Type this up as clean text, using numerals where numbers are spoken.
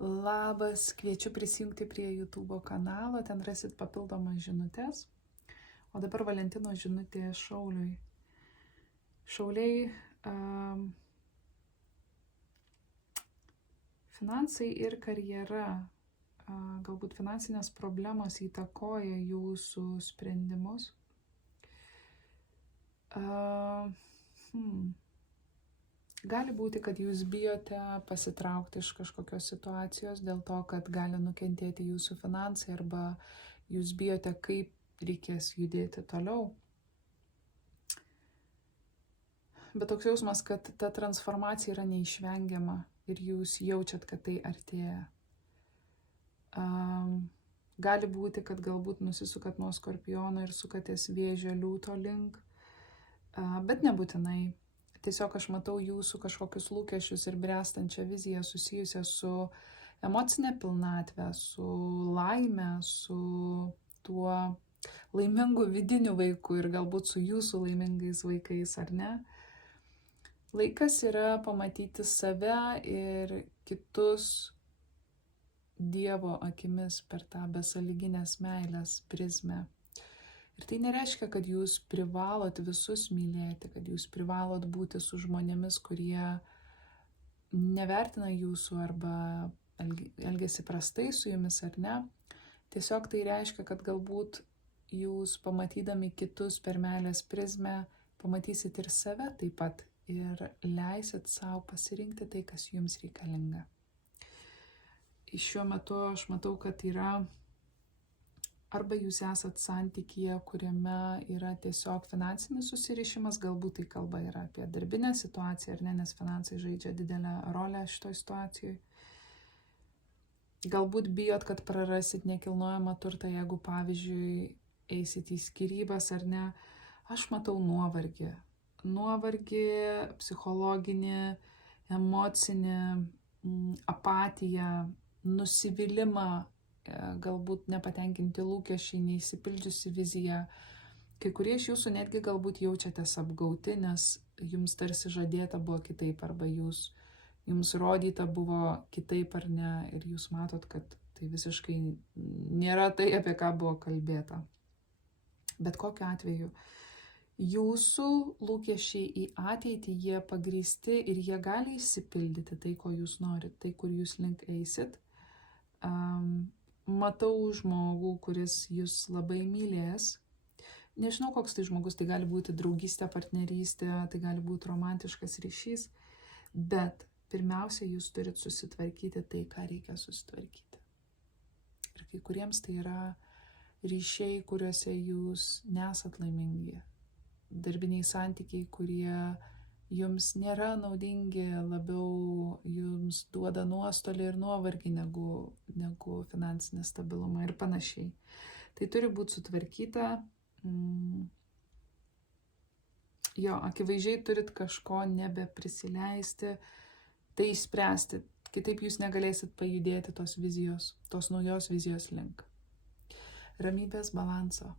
Labas, kviečiu prisijungti prie YouTube kanalo, ten rasit papildomas žinutės. O dabar Valentino žinutė Šauliui. Šauliai, finansai ir karjera, galbūt finansinės problemos įtakoja jūsų sprendimus. Gali būti, kad jūs bijote pasitraukti iš kažkokios situacijos dėl to, kad gali nukentėti jūsų finansai, arba jūs bijote, kaip reikės judėti toliau. Bet toks jausmas, kad ta transformacija yra neišvengiama ir jūs jaučiat, kad tai artėja. Gali būti, kad galbūt nusisukat nuo Skorpiono ir sukatės Vėžio liūto link, bet nebūtinai. Tiesiog aš matau jūsų kažkokius lūkesčius ir bręstančią viziją susijusią su emocinė pilnatvė, su laime, su tuo laimingu vidiniu vaiku ir galbūt su jūsų laimingais vaikais, ar ne? Laikas yra pamatyti save ir kitus Dievo akimis per tą besąlyginės meilės prizmę. Ir tai nereiškia, kad jūs privalot visus mylėti, kad jūs privalot būti su žmonėmis, kurie nevertina jūsų arba elgiasi prastai su jumis, ar ne. Tiesiog tai reiškia, kad galbūt jūs pamatydami kitus per meilės prizmę pamatysit ir save taip pat ir leisit savo pasirinkti tai, kas jums reikalinga. Šiuo metu aš matau, kad yra arba jūs esat santykyje, kuriame yra tiesiog finansinis susirišimas, galbūt tai kalba yra apie darbinę situaciją, ar ne, nes finansai žaidžia didelę rolę šitoj situacijoje. Galbūt bijot, kad prarasit nekilnojamą turtą, jeigu pavyzdžiui eisit į skyrybas, ar ne. Aš matau nuovargį. Nuovargį, psichologinį, emocinį, apatiją, nusivylimą, galbūt nepatenkinti lūkesčiai, neįsipildžiusi vizija. Kai kurie iš jūsų netgi galbūt jaučiatės apgauti, nes jums tarsi žadėta buvo kitaip, arba jums rodyta buvo kitaip, ar ne, ir jūs matot, kad tai visiškai nėra tai, apie ką buvo kalbėta. Bet kokiu atveju, jūsų lūkesčiai į ateitį, jie pagrįsti ir jie gali išsipildyti tai, ko jūs norit, tai, kur jūs link eisit. Matau žmogų, kuris jūs labai mylės. Nežinau, koks tai žmogus, tai gali būti draugystė, partnerystė, tai gali būti romantiškas ryšys, bet pirmiausia, jūs turit susitvarkyti tai, ką reikia susitvarkyti. Ir kai kuriems tai yra ryšiai, kuriuose jūs nesat laimingi. Darbiniai santykiai, kurie jums nėra naudingi, labiau jums duoda nuostolį ir nuovargį negu finansinį stabilumą ir panašiai. Tai turi būti sutvarkyta. Akivaizdžiai turit kažko nebeprisileisti, tai išspręsti. Kitaip jūs negalėsit pajudėti tos naujos vizijos link. Ramybės, balanso.